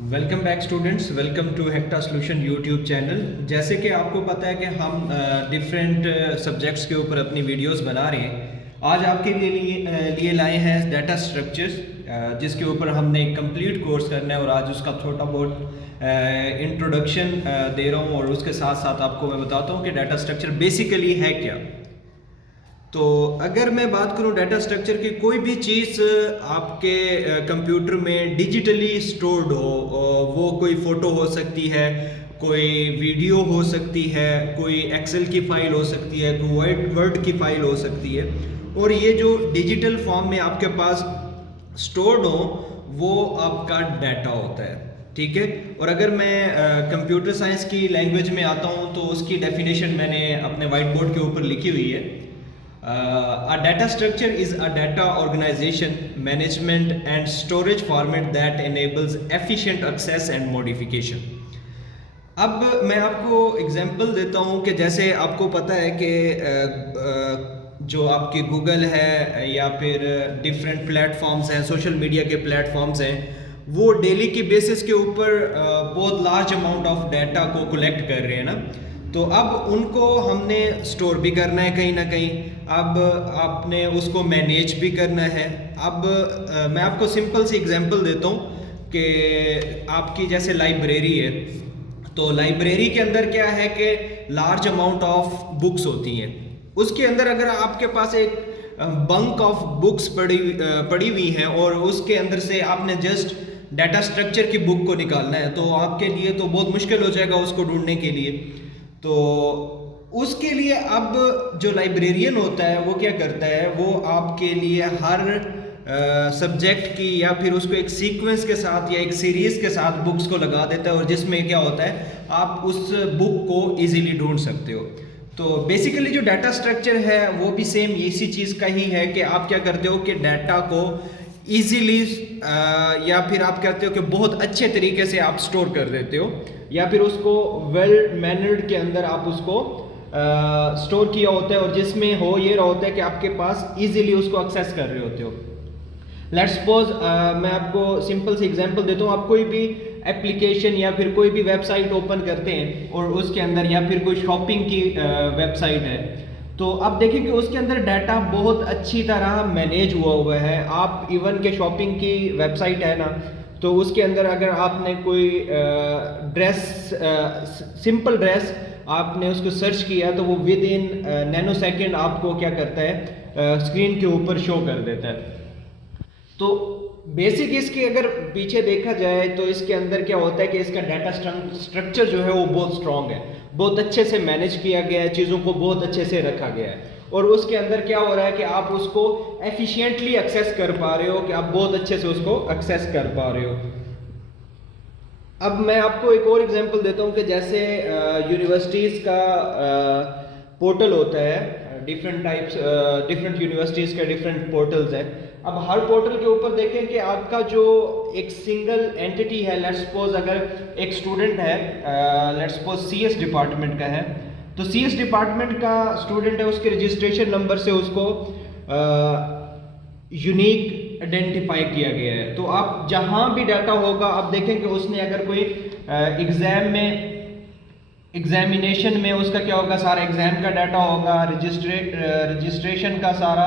Welcome back students, welcome to hecta solution YouTube channel. जैसे कि आपको पता है कि हम डिफरेंट सब्जेक्ट्स के ऊपर अपनी वीडियोस बना रहे हैं। आज आपके लिए लाए हैं डाटा स्ट्रक्चर्स, जिसके ऊपर हमने एक कंप्लीट कोर्स करना है और आज उसका छोटा बहुत इंट्रोडक्शन दे रहा हूँ और उसके साथ साथ आपको मैं बताता हूँ कि डाटा स्ट्रक्चर बेसिकली है क्या। तो अगर मैं बात करूं डाटा स्ट्रक्चर की, कोई भी चीज़ आपके कंप्यूटर में डिजिटली स्टोर्ड हो, वो कोई फ़ोटो हो सकती है, कोई वीडियो हो सकती है, कोई एक्सेल की फ़ाइल हो सकती है, कोई वर्ड की फ़ाइल हो सकती है, और ये जो डिजिटल फॉर्म में आपके पास स्टोर्ड हो वो आपका डाटा होता है। ठीक है। और अगर मैं कंप्यूटर साइंस की लैंग्वेज में आता हूँ तो उसकी डेफिनेशन मैंने अपने वाइट बोर्ड के ऊपर लिखी हुई है। A data structure is a data organization, management and storage format that enables efficient access and modification. अब मैं आपको एग्जांपल देता हूँ कि जैसे आपको पता है कि जो आपके गूगल है या फिर डिफरेंट प्लेटफॉर्म्स हैं, सोशल मीडिया के प्लेटफॉर्म्स हैं, वो डेली की बेसिस के ऊपर बहुत लार्ज अमाउंट ऑफ डाटा को कलेक्ट कर रहे हैं ना। तो अब उनको हमने स्टोर भी करना है कहीं ना कहीं, अब आपने उसको मैनेज भी करना है। अब मैं आपको सिंपल सी एग्जांपल देता हूँ कि आपकी जैसे लाइब्रेरी है, तो लाइब्रेरी के अंदर क्या है कि लार्ज अमाउंट ऑफ बुक्स होती हैं। उसके अंदर अगर आपके पास एक बंक ऑफ बुक्स पड़ी हुई हैं और उसके अंदर से आपने जस्ट डाटा स्ट्रक्चर की बुक को निकालना है, तो आपके लिए तो बहुत मुश्किल हो जाएगा उसको ढूंढने के लिए। तो उसके लिए अब जो लाइब्रेरियन होता है वो क्या करता है, वो आपके लिए हर सब्जेक्ट की या फिर उसको एक सीक्वेंस के साथ या एक सीरीज के साथ बुक्स को लगा देता है, और जिसमें क्या होता है आप उस बुक को इजीली ढूंढ सकते हो। तो बेसिकली जो डाटा स्ट्रक्चर है वो भी सेम इसी चीज़ का ही है कि आप क्या करते हो कि डाटा को इजीली या फिर आप कहते हो कि बहुत अच्छे तरीके से आप स्टोर कर देते हो, या फिर उसको वेल मैनर्ड के अंदर आप उसको स्टोर किया होता है, और जिसमें हो ये रहा होता है कि आपके पास इजीली उसको एक्सेस कर रहे होते हो। लेट्स सपोज मैं आपको सिंपल सी एग्जांपल देता हूँ। आप कोई भी एप्लीकेशन या फिर कोई भी वेबसाइट ओपन करते हैं और उसके अंदर, या फिर कोई शॉपिंग की वेबसाइट है, तो आप देखें कि उसके अंदर डाटा बहुत अच्छी तरह मैनेज हुआ है। आप इवन के शॉपिंग की वेबसाइट है ना, तो उसके अंदर अगर आपने कोई ड्रेस, सिंपल ड्रेस आपने उसको सर्च किया, तो वो विद इन नैनो सेकेंड आपको क्या करता है, स्क्रीन के ऊपर शो कर देता है। तो बेसिक इसके अगर पीछे देखा जाए तो इसके अंदर क्या होता है कि इसका डाटा स्ट्रक्चर जो है वो बहुत स्ट्रांग है, बहुत अच्छे से मैनेज किया गया है, चीज़ों को बहुत अच्छे से रखा गया है, और उसके अंदर क्या हो रहा है कि आप उसको एफिशिएंटली एक्सेस कर पा रहे हो, कि आप बहुत अच्छे से उसको एक्सेस कर पा रहे हो। अब मैं आपको एक और एग्जांपल देता हूँ कि जैसे यूनिवर्सिटीज़ का पोर्टल होता है, डिफरेंट टाइप्स, डिफरेंट यूनिवर्सिटीज़ के डिफरेंट पोर्टल्स हैं। अब हर पोर्टल के ऊपर देखें कि आपका जो एक सिंगल एंटिटी है, लेट्स सपोज अगर एक स्टूडेंट है, लेट्स सपोज सीएस डिपार्टमेंट का है, तो सीएस डिपार्टमेंट का स्टूडेंट है, उसके रजिस्ट्रेशन नंबर से उसको यूनिक आइडेंटिफाई किया गया है। तो आप जहां भी डाटा होगा, आप देखें कि उसने अगर कोई एग्जाम में, एग्जामिनेशन में उसका क्या होगा, सारा एग्जाम का डाटा होगा, रजिस्ट्रेशन का सारा,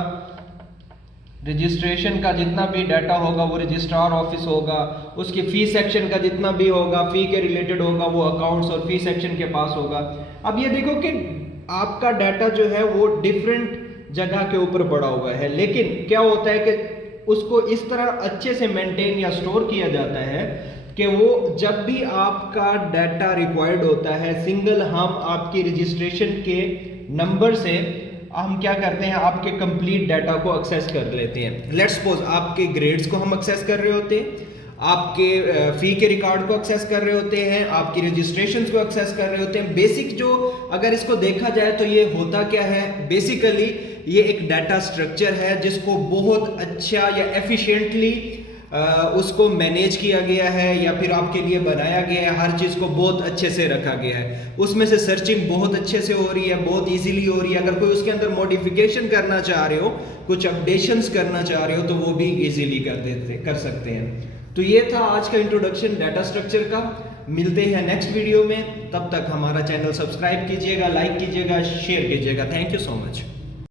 रजिस्ट्रेशन का जितना भी डाटा होगा वो रजिस्ट्रार ऑफिस होगा, उसके फी सेक्शन का जितना भी होगा, फी के रिलेटेड होगा, वो अकाउंट्स और फी सेक्शन के पास होगा। अब ये देखो कि आपका डाटा जो है वो डिफरेंट जगह के ऊपर पड़ा हुआ है, लेकिन क्या होता है कि उसको इस तरह अच्छे से मेंटेन या स्टोर किया जाता है कि वो जब भी आपका डाटा रिक्वायर्ड होता है, सिंगल हम आपकी रजिस्ट्रेशन के नंबर से हम क्या करते हैं, आपके कंप्लीट डाटा को एक्सेस कर लेते हैं। लेट्स सपोज आपके ग्रेड्स को हम एक्सेस कर रहे होते हैं, आपके फी के रिकॉर्ड को एक्सेस कर रहे होते हैं, आपकी रजिस्ट्रेशंस को एक्सेस कर रहे होते हैं। बेसिक जो अगर इसको देखा जाए तो ये होता क्या है, बेसिकली ये एक डाटा स्ट्रक्चर है जिसको बहुत अच्छा या एफिशिएंटली उसको मैनेज किया गया है, या फिर आपके लिए बनाया गया है, हर चीज़ को बहुत अच्छे से रखा गया है। उसमें से सर्चिंग बहुत अच्छे से हो रही है, बहुत इजीली हो रही है। अगर कोई उसके अंदर मॉडिफिकेशन करना चाह रहे हो, कुछ अपडेशंस करना चाह रहे हो, तो वो भी इजीली कर सकते हैं। तो ये था आज का इंट्रोडक्शन डाटा स्ट्रक्चर का। मिलते हैं नेक्स्ट वीडियो में, तब तक हमारा चैनल सब्सक्राइब कीजिएगा, लाइक कीजिएगा, शेयर कीजिएगा। Thank you so much.